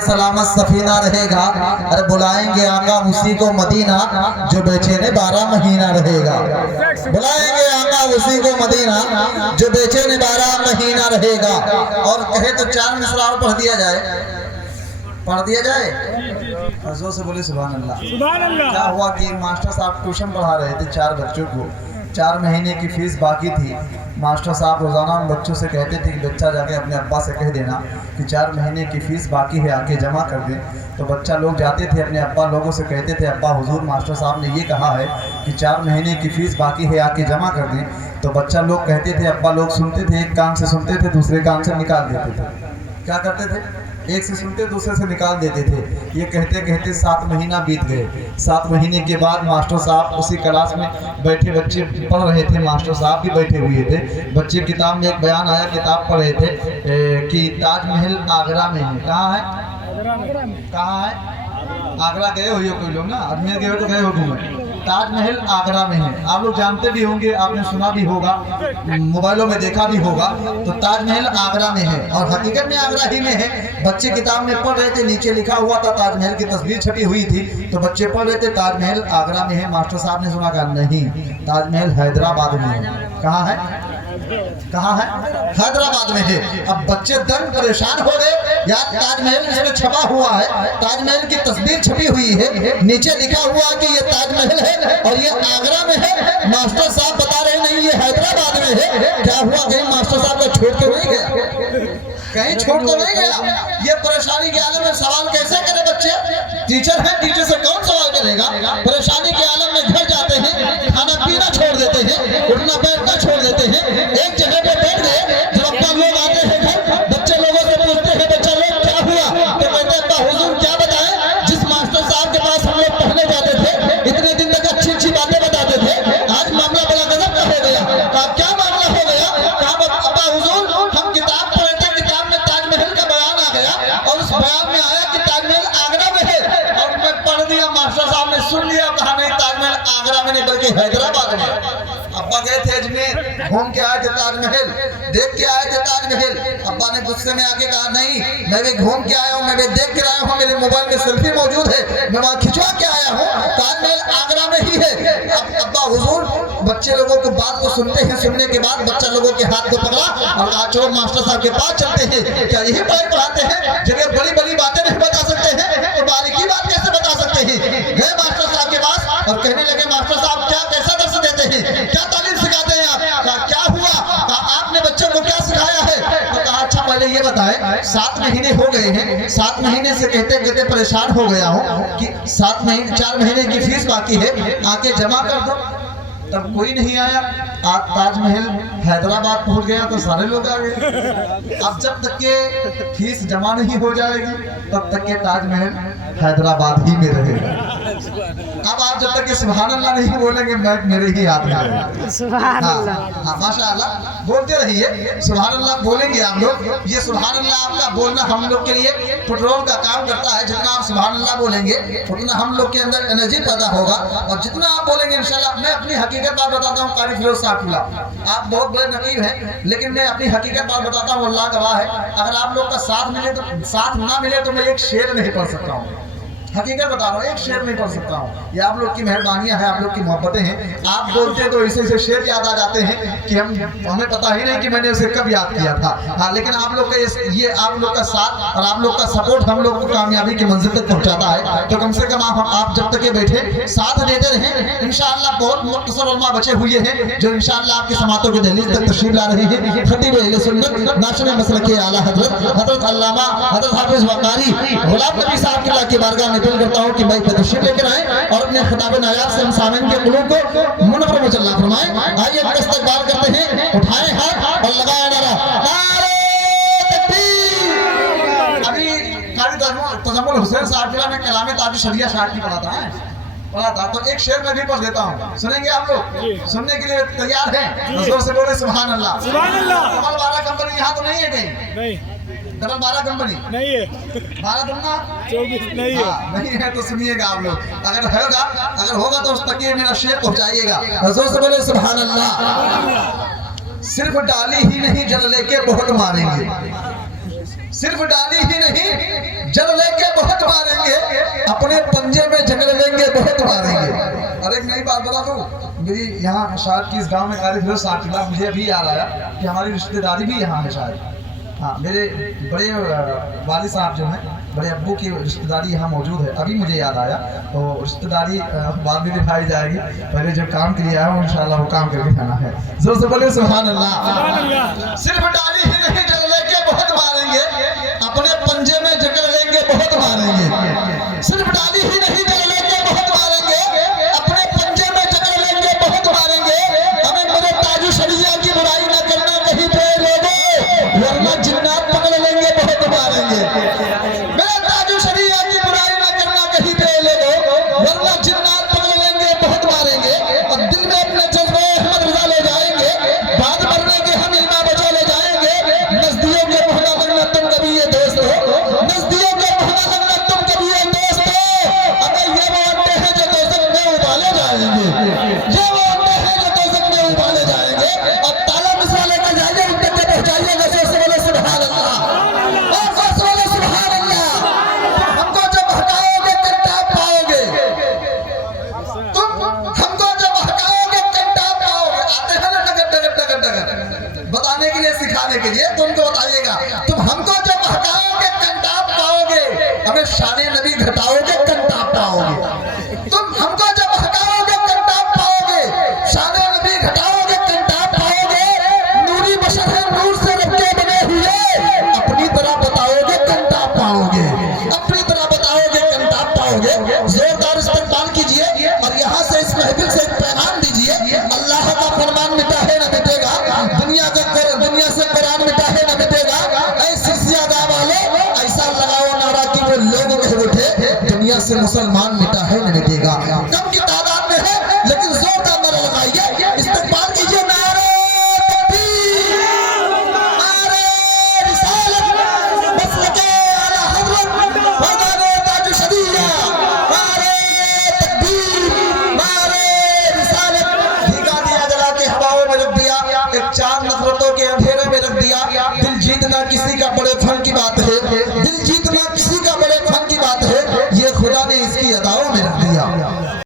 सलामत सफीना रहेगा। अरे बुलाएंगे आका उसी को मदीना जो बेचैन 12 महीना रहेगा। बुलाएंगे आका उसी को मदीना जो बेचैन 12 महीना रहेगा। और कहे तो 4 मिसरा और पढ़ दिया जाए जोर से बोले सुभान अल्लाह। क्या हुआ कि मास्टर साहब ट्यूशन पढ़ा रहे थे 4 बच्चों को। 4 महीने की फीस बाकी थी। मास्टर साहब रोज़ाना उन बच्चों से कहते थे कि बच्चा जाके अपने अब्बा से कह देना कि 4 महीने की फ़ीस बाकी है, आके जमा कर दें। तो बच्चा लोग जाते थे अपने अब्बा लोगों से कहते थे, अब्बा हुजूर मास्टर साहब ने ये कहा है कि 4 महीने की फ़ीस बाकी है, आके जमा कर दें। तो बच्चा लोग कहते थे, अब्बा लोग सुनते थे, एक कान से सुनते थे, दूसरे कान से निकाल देते थे। क्या करते थे? एक से सुनते दूसरे से निकाल देते थे। ये कहते कहते 7 महीना बीत गए। 7 महीने के बाद मास्टर साहब उसी क्लास में बैठे बच्चे पढ़ रहे थे, मास्टर साहब भी बैठे हुए थे। बच्चे किताब में एक बयान आया, किताब पढ़ रहे थे कि ताजमहल आगरा में है। कहाँ है? कहाँ है? आगरा गए हो ये कोई लोग ना, अजमेर गए हो तो गए हो घूमे। ताजमहल आगरा में है। आप लोग जानते भी होंगे, आपने सुना भी होगा, मोबाइलों में देखा भी होगा। तो ताजमहल आगरा में है और हकीकत में आगरा ही में है। बच्चे किताब में पढ़ रहे थे, नीचे लिखा हुआ था, ताजमहल की तस्वीर छपी हुई थी। तो बच्चे पढ़ रहे थे ताजमहल आगरा में है। मास्टर साहब ने सुना, कहा नहीं, ताजमहल हैदराबाद में है। कहाँ है? कहाँ है? हैदराबाद में है। अब बच्चे दंग परेशान हो गए, यार ताजमहल इसमें छपा हुआ है, ताजमहल की तस्वीर छपी हुई है, नीचे लिखा हुआ कि ये ताजमहल है और ये आगरा में है। मास्टर साहब बता रहे नहीं ये हैदराबाद में है। क्या हुआ, कहीं मास्टर साहब को छोड़ के नहीं गया? कहीं छोड़ तो नहीं गया? ये परेशानी के आलम में सवाल कैसे करे बच्चे? टीचर है, टीचर से कौन सवाल करेगा? परेशानी के आलम में घर जाते हैं, खाना पीना छोड़ देते हैं, उठना बैठना छोड़ देते हैं, एक जगह पे बैठ गए। जब अपना लोग आते हैं घर, बच्चे लोगों से पूछते हैं, बच्चा लोग क्या हुआ? तो कहते हैं, हुजूर क्या बताएं, जिस मास्टर साहब के पास हम लोग पढ़ने जाते थे, इतने दिन तक अच्छी अच्छी बातें बताते थे, आज मामला बड़ा गजब का हो गया। कहा क्या मामला हो गया? कहा अब्बा हुजूर हम किताब पढ़े थे, किताब में ताजमहल का बयान आ गया और उस बयान में आया कि ताजमहल आगरा में है। और मैं पढ़ दिया, मास्टर साहब ने सुन लिया, कहा नहीं ताजमहल आगरा में नहीं बल्कि हैदराबाद में। अब्बा गए थे अजमेर, घूम के आए थे ताजमहल, देख के आए थे ताजमहल। अब्बा ने गुस्से में आके कहा नहीं, मैं भी घूम के आया हूँ, मैं भी देख के आया हूँ, मेरे मोबाइल में सेल्फी मौजूद है, मैं वहाँ खिंचवा के आया हूँ, ताजमहल आगरा में ही है। अब अब्बा हुजूर बच्चे लोगों को बात को सुनते हैं, सुनने के बाद बच्चा लोगों के हाथ को पकड़ा और कहा चलो मास्टर साहब के पास चलते हैं। क्या यही पढ़ाते हैं? जब बड़ी बड़ी बातें नहीं बता सकते हैं तो बारीकी बात कैसे बता सकते हैं? गए मास्टर साहब के पास और कहने लगे, मास्टर साहब क्या कैसा दर्श देते हैं, क्या तालीम सिखाते हैं आप? कहा क्या हुआ? आपने बच्चों को क्या सिखाया है? तो कहा अच्छा पहले ये बताएं, 7 महीने हो गए हैं, 7 महीने से कहते कहते परेशान हो गया हूँ कि 4 महीने की फीस बाकी है, आके जमा कर दो। तब कोई नहीं आया। ताजमहल हैदराबाद पहुंच गया तो सारे लोग आ गए। अब जब तक के फीस जमा नहीं हो जाएगी तब तक के ताजमहल हैदराबाद ही में रहेगा। अब आप जब तक के सुभान अल्लाह नहीं बोलेंगे मैच मेरे ही हाथ में रहेगा। सुभान अल्लाह, हाँ माशाअल्लाह बोलते रहिए, सुभान अल्लाह बोलेंगे आप लोग। ये सुभान अल्लाह आपका बोलना हम लोग के लिए पेट्रोल का काम करता है। जितना आप सुभान अल्लाह बोलेंगे उतना हम लोग के अंदर एनर्जी पैदा होगा और जितना आप बोलेंगे इंशाल्लाह। मैं अपनी हकीकत बात बताता हूँ, कारी फिरोज साहब, आप बहुत बड़े नकीब हैं, लेकिन मैं अपनी हकीकत बात बताता हूँ, अल्लाह गवाह है। अगर आप लोग का साथ मिले तो साथ ना मिले तो मैं एक शेर नहीं पढ़ सकता हूँ। हकीकत बता रहा हूँ, एक शेर नहीं पढ़ सकता हूँ। ये आप लोग की मेहरबानियां हैं, आप लोग की मोहब्बतें हैं। आप बोलते तो ऐसे ऐसे शेर याद आ जाते हैं कि हमें पता ही नहीं कि मैंने उसे कब याद किया था। हाँ, लेकिन आप लोग का ये आप लोग का साथ और आप लोग का सपोर्ट हम लोग को कामयाबी की मंजिल तक पहुँचाता है। तो कम से कम आप जब तक ये बैठे साथ देते रहें। इंशाअल्लाह बहुत मुख्तसर उलमा बचे हुए हैं जो इंशाअल्लाह आपकी समातों के दहलीज तक तशरीफ ला रहे हैं। खतीब अहले सुन्नत नाशिर मसलक के आला हज़रत अल्लामा हज़रत हाफिज़ वक़ारी गुलाम नबी साहब की बारगाह में अपील करता हूँ कि भाई तशरीफ लेकर आए और अपने खिताब नायाब से हम सामने के कुलूब को मुनव्वर मुसल्ला फरमाएं। आइए हम इस्तकबाल करते हैं, उठाएं हाथ और लगाएं नारा, नारे तकबीर। अभी कारी तजम्मुल हुसैन साहब ने कलाम ताज शरिया शायर की पढ़ा था तो एक शेर में भी पढ़ देता हूँ, सुनेंगे आप लोग? सुनने के लिए तैयार हैं? जोर से बोले सुभान अल्लाह। सुभान अल्लाह। डबल 12 कंपनी यहाँ तो नहीं है कहीं? नहीं, डबल 12 कंपनी नहीं है। 12 दूंगा 24 नहीं है। नहीं है तो सुनिएगा आप लोग, अगर होगा तो उस तक मेरा शेर पहुँचाइएगा। जोर से बोले सुभान अल्लाह। सिर्फ डाली ही नहीं जल लेके बहुत मारेंगे। सिर्फ डाली ही नहीं, जड़ लेके बहुत मारेंगे, अपने पंजे में जकड़ लेंगे बहुत मारेंगे। और एक नई बात बता दूं, मेरी यहाँ शायद की इस गांव में कार्य 60 मुझे अभी याद आया कि हमारी रिश्तेदारी भी यहाँ है शायद। हाँ, मेरे बड़े वालिद साहब जो हैं, बड़े अब्बू की रिश्तेदारी यहाँ मौजूद है, अभी मुझे याद आया। तो रिश्तेदारी बाद में दिखाई जाएगी, पहले जो काम के लिए आया वो इंशाल्लाह वो काम करके खाना है। जोर से बोले सुभान अल्लाह। सिर्फ डाली ही नहीं, जड़ लेके बहुत मारेंगे, अपने पंजे में जकड़ लेंगे बहुत मारेंगे। सिर्फ डाली ही नहीं, जड़ लेके बहुत मारेंगे, अपने पंजे में जकड़ लेंगे बहुत मारेंगे। हमें मेरे ताजु शरीया की बुराई न करना कहीं पे लोगों, वरना जिन्नात पकड़ लेंगे बहुत मारेंगे। मेरे ताजु शरीया की बुराई न करना कहीं पे लोगों, वरना जिन्नात पकड़ लेंगे बहुत मारेंगे। और दिल में अपने जज्बे अहमद रजा ले जाएंगे, बाद मरने के हम इमाम बचा ले जाएंगे। नजदियों के मुहना लगना तुम कभी ये दोस्त हो, नजदियों के मुहना लगना तुम कभी ये दोस्त हो। अगर ये वो अंडे हैं जो दोज़ख में उबाले जाएंगे, ये वो अंडे हैं जो दोज़ख में उबाले जाएंगे। और ताला मिसरा लेकर जाइए, उन तक पहुंचाइएगा। जोर से बोले सुभान अल्लाह, और जोर से बोले सुभान अल्लाह। हमको जब हटाओगे कंटाप पाओगे, तुम हमको जब हटाओगे कंटाप पाओगे। आते हैं ना टकर टकर टकर टकर बताने के लिए, सिखाने के लिए, तुमको बताइएगा। तुम हमको जब हटाओगे कंटाप पाओगे, हमें शाने नबी घटाओगे कंटाप पाओगे। तुम हमको जब हटाओगे कंटाप पाओगे, शाने नबी घटाओगे कंटाप पाओगे। नूरी बशर है, नूर से रब के बने हुए, अपनी तरह बताओगे कंटाप पाओगे, अपनी तरह बताओगे कंटाप पाओगे। जोरदार इस्तेमाल कीजिए और यहाँ से इस महफिल से एक पैगाम दीजिए, अल्लाह का फरमान मिटा है न मिटेगा, दुनिया से कुरान मिटा है न मिटेगा। ऐसी सियादा वाले ऐसा लगाओ नारा कि वो लोग कह उठे, दुनिया से मुसलमान मिटा है न मिटेगा। कम की तादाद में है लेकिन जोरदार नारा लगाइए, इस्तेमाल कीजिए। नारे तकबीर, नारे रिसालत, मसलके आला हज़रत, वज़ारे ताजु शरीया, नारे तकबीर, नारे रिसालत। धिका दिया जला के हवाओं में रख दिया, एक चांद नफरतों के अंधेरे में रख दिया। दिल जीतना किसी का बड़े फन की बात है,